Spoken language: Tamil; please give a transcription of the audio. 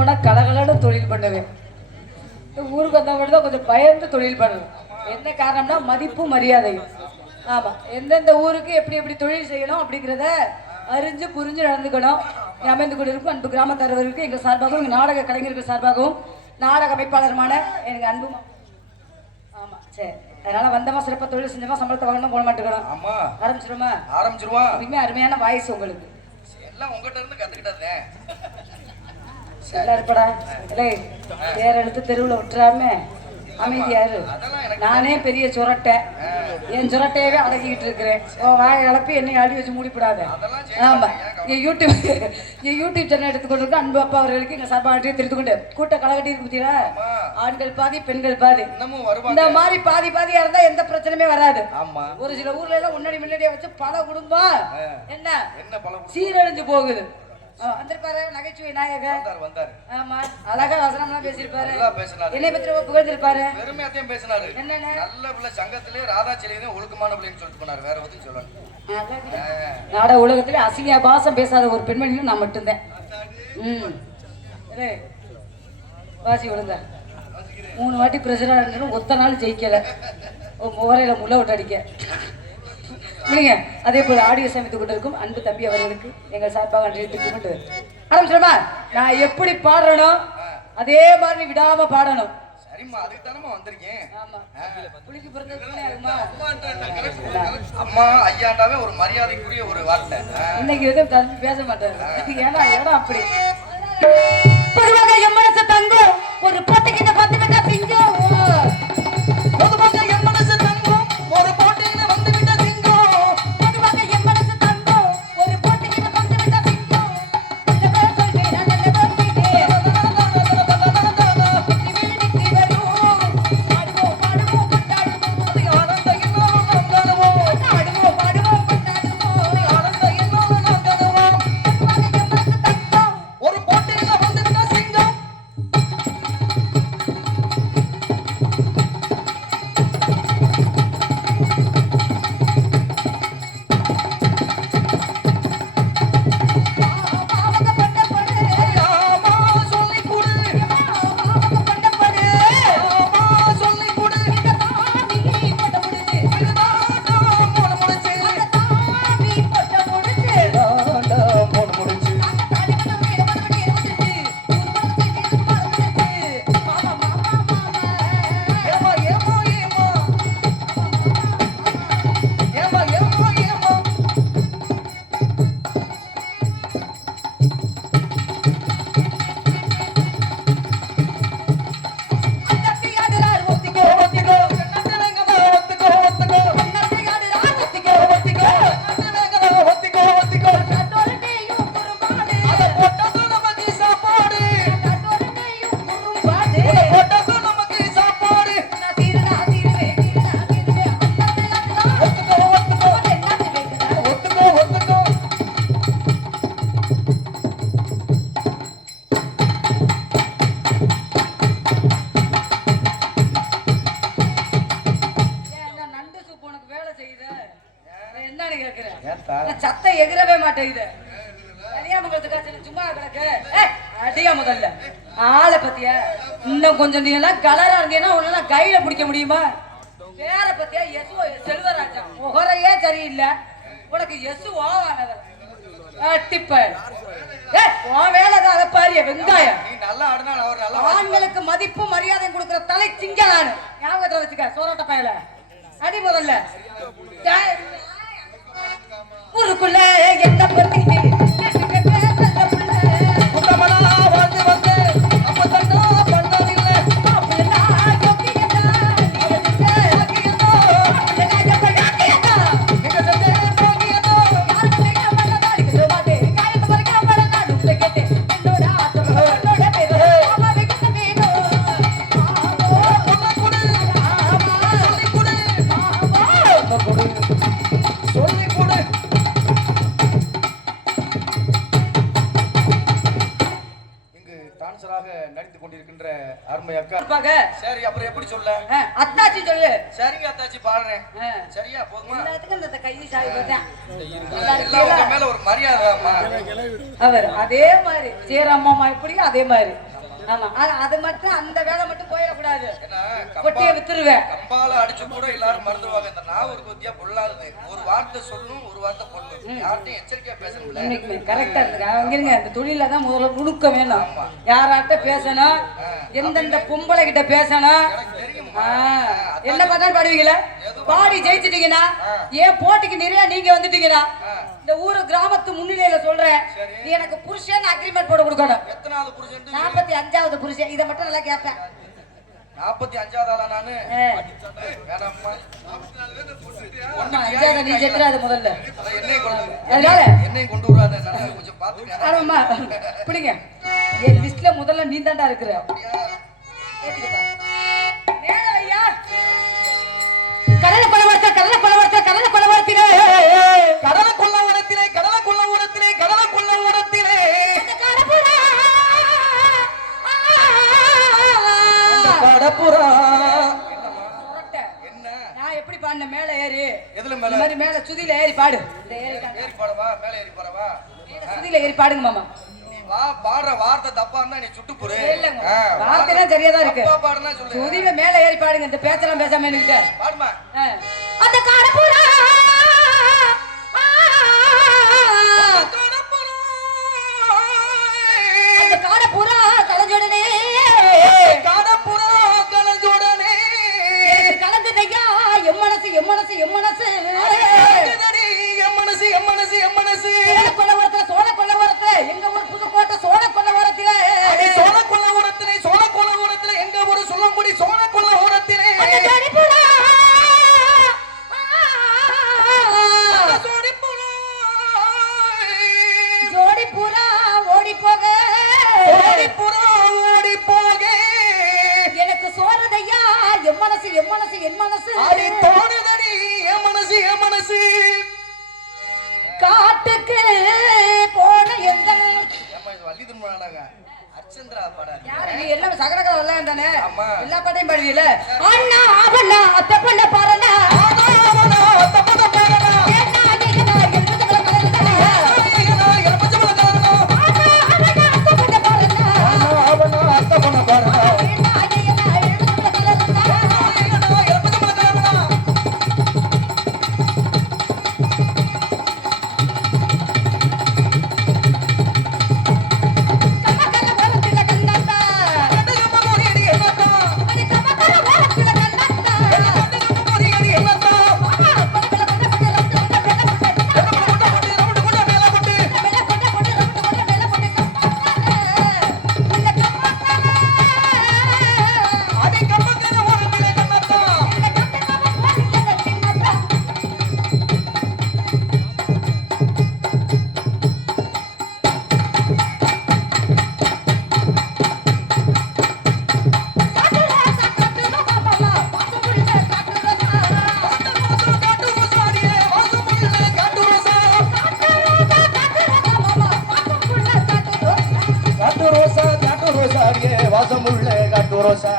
போனா கலகலன்னு தொழில் பண்ணுவேன். ஊருக்கு வந்த மட்டும் தான் கொஞ்சம் பயந்து தொழில் பண்ணுவேன். என்ன காரணம்னா மதிப்பு மரியாதை. ஆமா, எந்தெந்த ஊருக்கு எப்படி எப்படி தொழில் செய்யணும் அப்படிங்கிறத அறிஞ்சு புரிஞ்சு நடந்துக்கணும். அமைந்து கொண்டிருக்கும் அன்பு கிராமத்தாரர்களுக்கு எங்கள் சார்பாகவும் எங்கள் நாடக கலைஞர்கள் சார்பாகவும் நாடக அமைப்பாளருமான எனக்கு அன்பு. ஆமா சரி, அதனால வந்தமா சிறப்பா தொழில் செஞ்சமா சம்பளத்தை வாங்கணும் போட மாட்டேங்கிறோம். ஆமா ஆரம்பிச்சிருவா. அதுக்குமே அருமையான வாய்ஸ் உங்களுக்கு எல்லாம் உங்ககிட்ட இருந்து கத்துக்கிட்டதே. நல்லா இருப்படா. இல்லை வேற எடுத்து தெருவில் விட்டுறாம அமைதியாரு. நானே பெரிய சுரட்டை, என் சுரட்டையவே அடக்கிக்கிட்டு இருக்கிறேன். வாயை இழப்பி என்னை அடி வச்சு மூடிப்படாத. ஆமா, என் யூடியூப் சேனல் எடுத்துக்கொண்டு அன்பு அப்பா அவர்களுக்கு எங்க சார்பாக தெரிந்துக்கொண்டு கூட்ட கலகட்டி இருக்கு பத்தியா. ஆண்கள் பாதி பெண்கள் பாதி. இந்த மாதிரி பாதி பாதியா இருந்தா எந்த பிரச்சனையுமே வராது. ஒரு சில ஊர்ல எல்லாம் முன்னாடியே வச்சு பல குடும்பம் என்ன சீரழிஞ்சு போகுது. வந்திருப்பாரு நகைச்சுவை நாயகர். ஆமா, அழகா வசனம்லாம் பேசியிருப்பாரு. என்னை பத்தி ரொம்ப புகழ்ந்திருப்பாரு. பெருமையாத்தையும் பேசினாரு. என்னென்ன நல்ல பிள்ளை சங்கத்திலே ராதா செல்லியும் ஒழுக்கமான பிள்ளைன்னு சொல்லிட்டு போனாரு. வேற எதுவும் சொல்லணும். நாட உலகத்திலே அசிங்க பாசம் பேசாத ஒரு பெண்மணியும் நான் மட்டும்தான். வாசி ஒழுங்க 3 வாட்டி பிரசிடண்டா இருந்தாலும் ஒத்த நாள் ஜெயிக்கல. முறையில முள்ள விட்டு அடிக்க இல்லைங்க. அதே போல ஆடியோ சமைத்துக் கொண்டிருக்கும் அன்பு தம்பி அவர்களுக்கு எங்கள் சார்பாக நன்றி தெரிவித்துக் கொண்டு ஆரம்பிச்சிடமா. நான் எப்படி பாடுறனோ அதே மாதிரி விடாம பாடணும். அம்மா ஐயாண்டாவே ஒரு மரியாதைக்குரிய ஒரு வார்த்தை. இன்னைக்கு எதுவும் பேச மாட்டாரு. ஏன்னா இடம் அப்படி. பொதுவாக என் மனசு தங்கும் ஒரு போட்டிக்கிட்ட 10 மினிட் சிங்கம். பொதுவாக என் மனசு தங்கும் ஒரு போட்டிக்கிட்ட 10 மினிட் சிங்கம். பொதுவாக என் மனசு தங்கும் ஒரு போட்டிக்கிட்ட 10 மினிட் சிங்கம். இந்த பேர் சொல்லி நான் என்ன பேசிட்டே சத்தம் எகிரவே மாட்டேங்குது. சும்மா கிடக்கு. அடியா முதல்ல ஆளை பத்தியா இன்னும் கொஞ்சம் நீ எல்லாம் கலரா இருந்தீங்கன்னா உன்னால கையில பிடிக்க முடியுமா? வேற பத்தியா எசுவோ செல்வராஜா முகரையே சரியில்லை. உனக்கு எசுவோ வேலைதான் அதை பாரிய வெங்காயம். ஆண்களுக்கு மதிப்பு மரியாதை கொடுக்கிற தலை சிங்க நானு. ஞாபகத்துல வச்சுக்க சோரோட்ட பயல. அடி முதல்ல ஊருக்குள்ள என்ன பத்தி நடித்துக் கொண்டிருக்கின்ற அருமை அக்கா. சரி, அப்புறம் எப்படி சொல்ல? அத்தாச்சி சொல்லு. சரிங்க அத்தாச்சி, பாடுறேன். சரியா போதுமா? எல்லாத்துக்கும் இந்த கை சாய் போட்டேன். உங்க மேல ஒரு மரியாதை. அவர் அதே மாதிரி சேரம்மா எப்படியோ அதே மாதிரி ஆமா அது மட்டும் அந்த வேலை மட்டும் போயிடக்கூடாது. ஏன்னா கொட்டியை வித்துருவேன். கம்பால அடிச்சு கூட எல்லாரும் மறந்துடுவாங்க. இந்த நான் ஒரு கொத்தியா பொல்லாது. ஒரு வார்த்தை சொல்லணும், ஒரு வார்த்தை கொள்ளணும். யார்ட்டையும் எச்சரிக்கையா பேசணும்ல. இன்னைக்கு கரெக்டா இருக்கு. அங்கிருங்க இந்த தொழில தான் முதல்ல நுணுக்கம் வேணும். யாராட்ட பேசணும், எந்தெந்த பொம்பளை கிட்ட பேசணும். என்ன பார்த்தாலும் பாடுவீங்களா? பாடி ஜெயிச்சிட்டீங்கன்னா ஏன் போட்டிக்கு நிறைய நீங்க வந்துட்டீங்கன்னா இந்த ஊரு கிராமத்து முன்னிலையில சொல்றேன், நீ எனக்கு புருஷன் அக்ரிமெண்ட் போட கொடுக்கணும். எத்தனாவது புருஷன்? 45வது புருஷன். இதை மட்டும் நல்லா கேட்பேன். 45வது ஆளா நானு? வேணாம்மா. 5வது நீ ஜெயிக்கிறாது முதல்ல. என்னையும் கொண்டு வராத. கொஞ்சம் பாத்துக்க. ஆமாம்மா பிடிங்க. என் லிஸ்ட்ல முதல்ல நீ தாண்டா இருக்கிற. கடலை கொள்ளவரத்திலே கடலை கொள்ளவரத்திலே கடலை கொள்ளவரத்திலே கடலை கொள்ளவரத்திலே கடலை கொள்ளவரத்திலே கடலை கொள்ளவரத்திலே கடப்புறா. என்ன நான் எப்படி பாடின மேல ஏறி? எதுல மேல? இந்த மாதிரி மேல சுதியில ஏறி பாடு. ஏறி பாடவா? மேல ஏறி பாடவா? சுதியில ஏறி பாடுங்க மாமா. வா, பாடுற வார்த்தை தப்பா இருந்தா நீ சுட்டு போரு. வார்த்தைலாம் சரியா தான் இருக்கு. பாடுனா சொல்லு. சுதியில மேல ஏறி பாடுங்க. இந்த பேச்செல்லாம் பேசாம நின்னுட்ட. பாடுமா. அந்த கடப்புறா அந்த கடப்புறா கலஞ்சோடனே கடப்புறா கலஞ்சோடனே கலந்ததையா எம் மனசு எம் மனசு எம் மனசு எம் மனசு எம் மனசு எம் மனசு கொல்லவரத்துல சோழ கொல்லவரத்துல எங்க ஊர் புதுக்கோட்டை சோழ கொல்லவரத்திலே சோழ கொல்லவரத்திலே சோழ கொல்லவரத்திலே எங்க ஊர் சொல்லங்குடி சோழ கொல்லவரத்திலே ஜோடி புறா ஓடி போக ஓடி புறா ஓடி போக எனக்கு சோறதையா என் மனசு என் மனசு என் மனசு அடி தோணுதடி என் மனசு என் மனசு காட்டுக்கு போன எந்த வள்ளி திருமணாங்க அர்ச்சந்திரா பாடாது. யாரு நீ? எல்லாம் சகரகல வரலாம் தானே? எல்லா பாட்டையும் பாடுவீல. அண்ணா அவனா அத்த பண்ண பாறனா அவனா அத்த பண்ண பாறனா ஏன்னா நீங்க எல்புதல கலந்தா ஏன்னா எல்புதல கலந்தா அவனா அத்த பண்ண பாறனா அவனா அத்த பண்ண பாறனா ஏன்னா எல்புதல கலந்தா ஏன்னா எல்புதல கலந்தா வாசமுள்ள காட்டு ரோசா